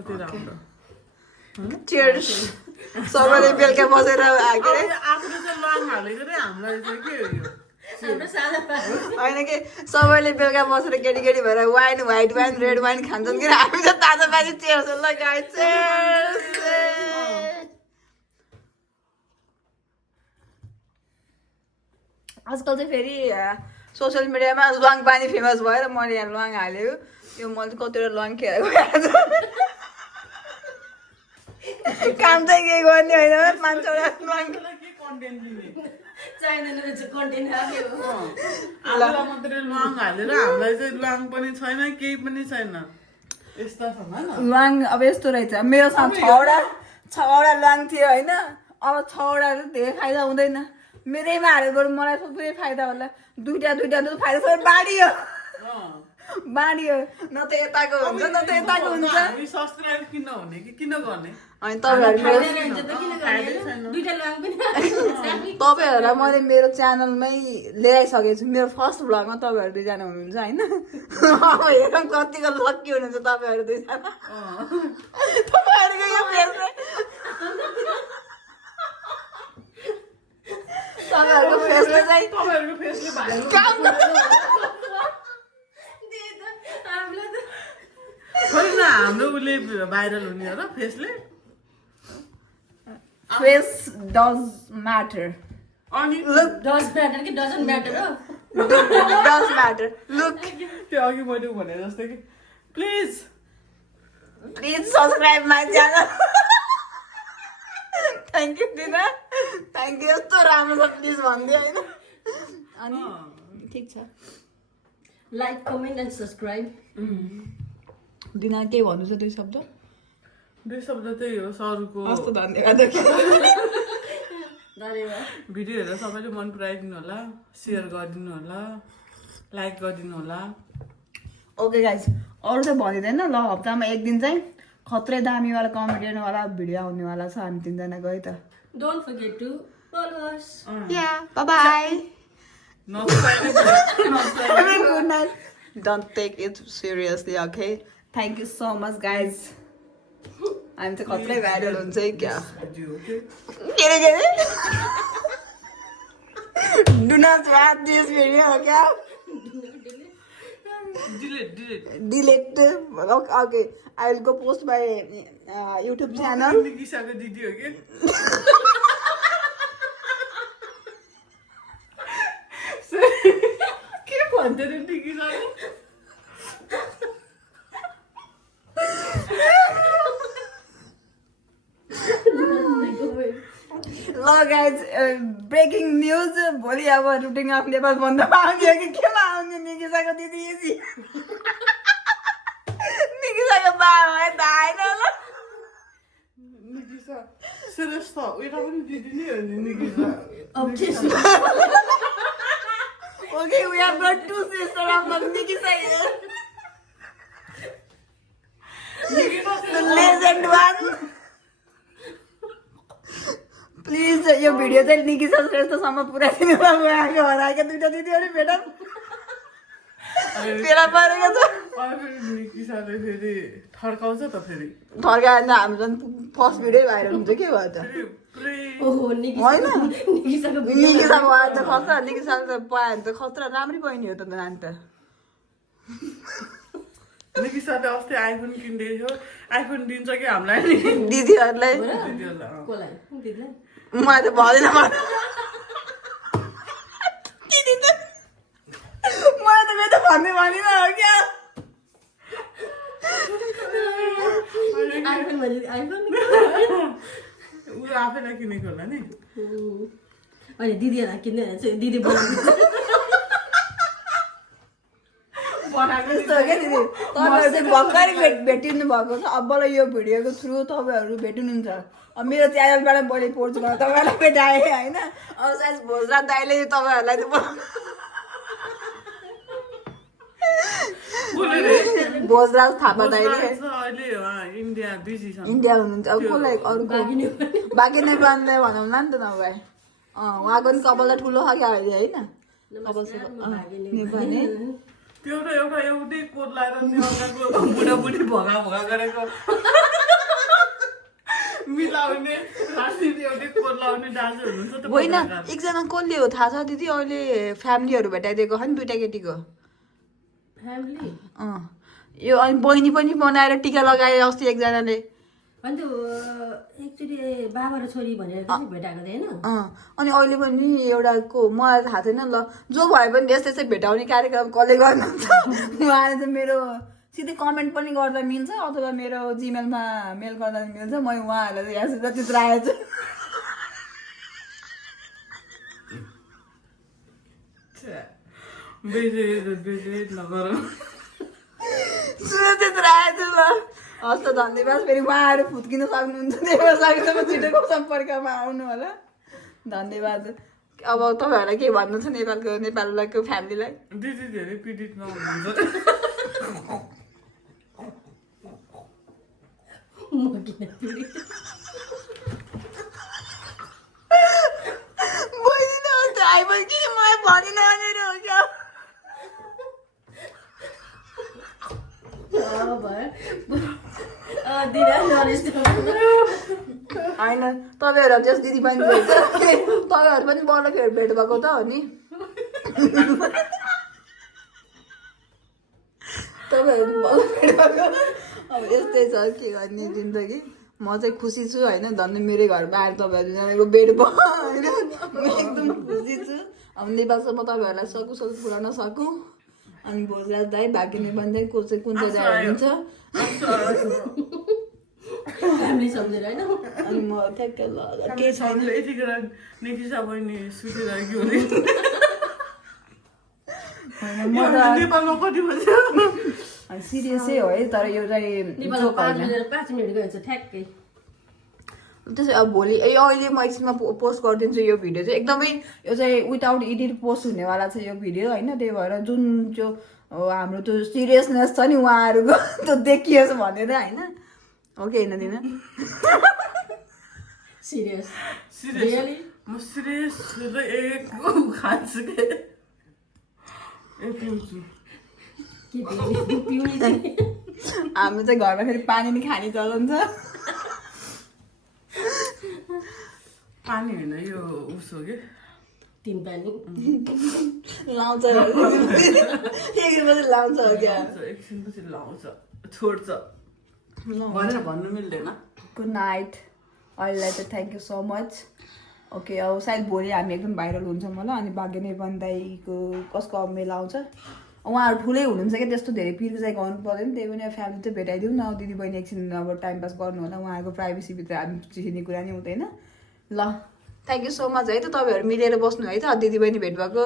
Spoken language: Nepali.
कति राम्रो चियर्स सबैले बेलुका बसेर आफूले चाहिँ लङ हालेको चाहिँ हामीलाई चाहिँ के हो यो होइन कि सबैले बेलुका बसेर केटी भएर wine white wine red wine खान्छन् कि हामी चाहिँ ताजा पानी चियर्स ल गाइस चियर्स आजकल चाहिँ फेरि सोसियल मिडियामा ल्वाङ पानी फेमस भएर मैले यहाँ ल्वाङ हालेको यो मैले कतिवटा ल्वाङ खेर काम चाहिँ के गर्ने होइन मान्छेवटा ल्वाङ आफूलाई मात्रै लङ हालेर हामीलाई चाहिँ लङ पनि छैन केही पनि छैन यस्ता छन् होइन ल्वाङ अब यस्तो रहेछ मेरोसँग छवटा ल्वाङ थियो होइन अब छवटा धेरै फाइदा हुँदैन मेरैमा हालेर बरु मलाई पुरै फाइदा होला दुईटा त फाइदा सबै बाँडियो न त यताको हुन्छ न त यताको हुन्छ हामी सब्सक्राइब किन हुने कि किन गर्ने अनि तपाईँहरूलाई मैले मेरो च्यानलमै ल्याइसकेको छु मेरो फर्स्ट भ्लगमा तपाईँहरू दुईजना हुनुहुन्छ होइन अब हेरौँ कतिको लक्की हुनुहुन्छ तपाईँहरू दुईजना तपाईँहरूको यो फेसले चाहिँ तपाईँहरूको फेसले खोइ न हाम्रो उसले भाइरल हुने हो र फेसले फेस डज म्याटर अनि डज म्याटर लुक त्यो अघि मैले भने जस्तै कि please subscribe my channel thank you दिना थ्याङ्क यू यस्तो राम्रो छ प्लिज भनिदियो होइन अनि ठिक छ लाइक कमेन्ट एन्ड सब्सक्राइब दिना के भन्नु छ दुई शब्द त्यही हो सरुको कस्तो धन्यवाद भिडियो हेरेर सबैले मन पराइदिनु होला सेयर गरिदिनु होला लाइक गरिदिनु होला ओके गाइज अरू चाहिँ भनिँदैन ल हप्तामा एक दिन चाहिँ खत्रै दामीवाला कमेडियनवाला भिडियो आउनेवाला छ हामी तिनजना गयो त don't forget to follow us या बाइ नसुकाइने good night don't take it seriously okay thank you so much guys हामी चाहिँ खत्रै भाइरल हुन्छ है क्या के अरे do not watch this video क्या delete okay I will go post my YouTube channel निकिसाको दिदी हो कि के भन्थ्यो रे निकिसाले ल गाइज ब्रेकिङ न्युज भोलि अब रुटिङ अफ नेपाल बन्दमा आउने कि केमा आउने निकिसाको दिदी निकिसाको बाबा त आएन ल निकिसा श्रेष्ठ उता पनि दिदी नै हो नि Nikisa Okay, we have got two sisters of Nikisa here. The legend one. Please, यो भिडियो चाहिँ निकिसा श्रेष्ठसम्म पुऱ्याइदिनु भएको हराएका दुईटा दिदीहरू भेटौँ फेला परेको छ निकिसाले फेरि ठड्काउँछ त फेरि ठर्काएर हाम्रो झन् फर्स्ट भिडियो भाइरल हुन्छ के भयो त होइन निकिसाको आएर त खतरा निकिसाले त पायो भने त खतरा राम्रै बहिनी हो त नानी त निकिसाले अस्ति आइफोन किनिदिएको थियो आइफोन दिन्छ कि हामीलाई दिदीहरूलाई मलाई त भन्दैन मलाई त भन्ने भनिन हो क्या ऊ आफैलाई किनेको होला नि अनि दिदीहरूलाई किन्ने दिदी बनाएको यस्तो हो क्या दिदी तपाईँहरू चाहिँ भर्खरै भेटिनु भएको छ अबलाई यो भिडियोको थ्रु तपाईँहरू भेटिनुहुन्छ अब मेरो च्यानलबाट मैले पोस्ट गरेँ तपाईँहरूलाई भेटाएँ होइन अब सायद भोजराज दाइले तपाईँहरूलाई भोजराज थापा दाइले इन्डिया बिजी छ इन्डिया हुनुहुन्छ अब कसलाई अरूको बाँकी नै बान्दै भनौँ न त नभए उहाँको पनि कपाल ठुलो खालको अहिले होइन कपाल नेपाली त्यो त एउटै कोट लाएर बुढाबुढी भगा गरेको लाउने राजनीति एउटै कोट लाउने दाजु हुनुहुन्छ त होइन पत्रकार। एकजना कसले हो थाहा छ दिदी अहिले फ्यामिलीहरू भेटाइदिएको छ नि 2टा केटीको फ्यामिली यो अनि बहिनी पनि बनाएर टिका लगाए अस्ति एकजनाले अनि त्यो एकचोटि बाबा र छोरी भनेर चाहिँ भेटाएको थिएन अनि अहिले पनि एउटाको मलाई थाहा छैन ल जो भए पनि यस्तै चाहिँ भेटाउने कार्यक्रम कसले गर्नुहुन्छ उहाँले चाहिँ मेरो सिधै कमेन्ट पनि गर्दा मिल्छ अथवा मेरो जिमेलमा मेल गर्दा मिल्छ म उहाँहरूलाई चाहिँ यहाँ चित्र आएछु बेजे नगरौँ चित्र आएछु ल हस् त धन्यवाद फेरि उहाँहरू फुत्किन सक्नुहुन्छ त्यही भएर सकेसम्म छिटोको सम्पर्कमा आउनु होला धन्यवाद अब तपाईँहरूलाई के भन्नु छ नेपालको फ्यामिलीलाई दिदी धेरै पीडित नहुनुहुन्छ म किन पिडी बहिनी अस्ति आइपुग्यो कि मलाई भनिन भनेर हो क्या होइन तपाईँहरू त्यस दिदी पनि भेट्छ तपाईँहरू पनि बल्ल फेरि भेट भएको त हो नि तपाईँहरू बल्ल भेट भएको अब यस्तै छ के गर्ने जिन्दगी म चाहिँ खुसी छु होइन धन्य मेरो घरमा आएर तपाईँहरूजनाको भेट भयो होइन म एकदम खुसी छु अब नेपालसम्म तपाईँहरूलाई सकु पुऱ्याउन सकौँ अनि भोजराज दाई भाग्यने भन्दै को चाहिँ कुन चाहिँ दाई हुन्छ फ्यामिली सम्झेर होइन अनि म ठ्याक्क ल के छैन यतिखेर निकिसा बहिनी सुतिरहेको अरे म त नेपालमा कति बज्यो सिरियसै हो है तर यो चाहिँ नेपालमा 5 मिनट गएछ ठ्याक्कै त्यसै अब भोलि अहिले म एकछिनमा पोस्ट गरिदिन्छु यो भिडियो चाहिँ एकदमै यो चाहिँ विदाउट एडिट पोस्ट हुनेवाला छ यो भिडियो होइन त्यही भएर जुन त्यो हाम्रो त्यो सिरियसनेस छ नि उहाँहरूको त्यो देखियोस् भनेर होइन हो कि होइन दिन सिरियस सिरियस म सिरियस एक खान्छु के पिउँछु के पिउने चाहिँ हाम्रो चाहिँ घरमा फेरि पानी नि खाने चलन छ पानी होइन यो उसो के तिन पानी लाउँछ एकदिनपछि लाउँछ हो क्या एकछिनपछि लाउँछ छोड्छ भनेर भन्नु मिल्दैन गुड नाइट अहिलेलाई चाहिँ thank you so much okay अब सायद भोलि हामी एकदम भाइरल हुन्छौँ होला अनि भाग्यने बन्दाईको कसको अब मेला आउँछ उहाँहरू ठुलै हुनुहुन्छ क्या त्यस्तो धेरै पिर चाहिँ गर्नु पर्दैन त्यही पनि फ्यामिली चाहिँ भेटाइदिउँ न दिदी बहिनी एकछिन अब टाइम पास गर्नु होला उहाँहरूको प्राइभेसीभित्र हामी चिन्ने कुरा नि हुँदैन ल थ्याङ्क यू सो मच है त तपाईँहरू मिलेर बस्नु है त दिदी बहिनी भेट भएको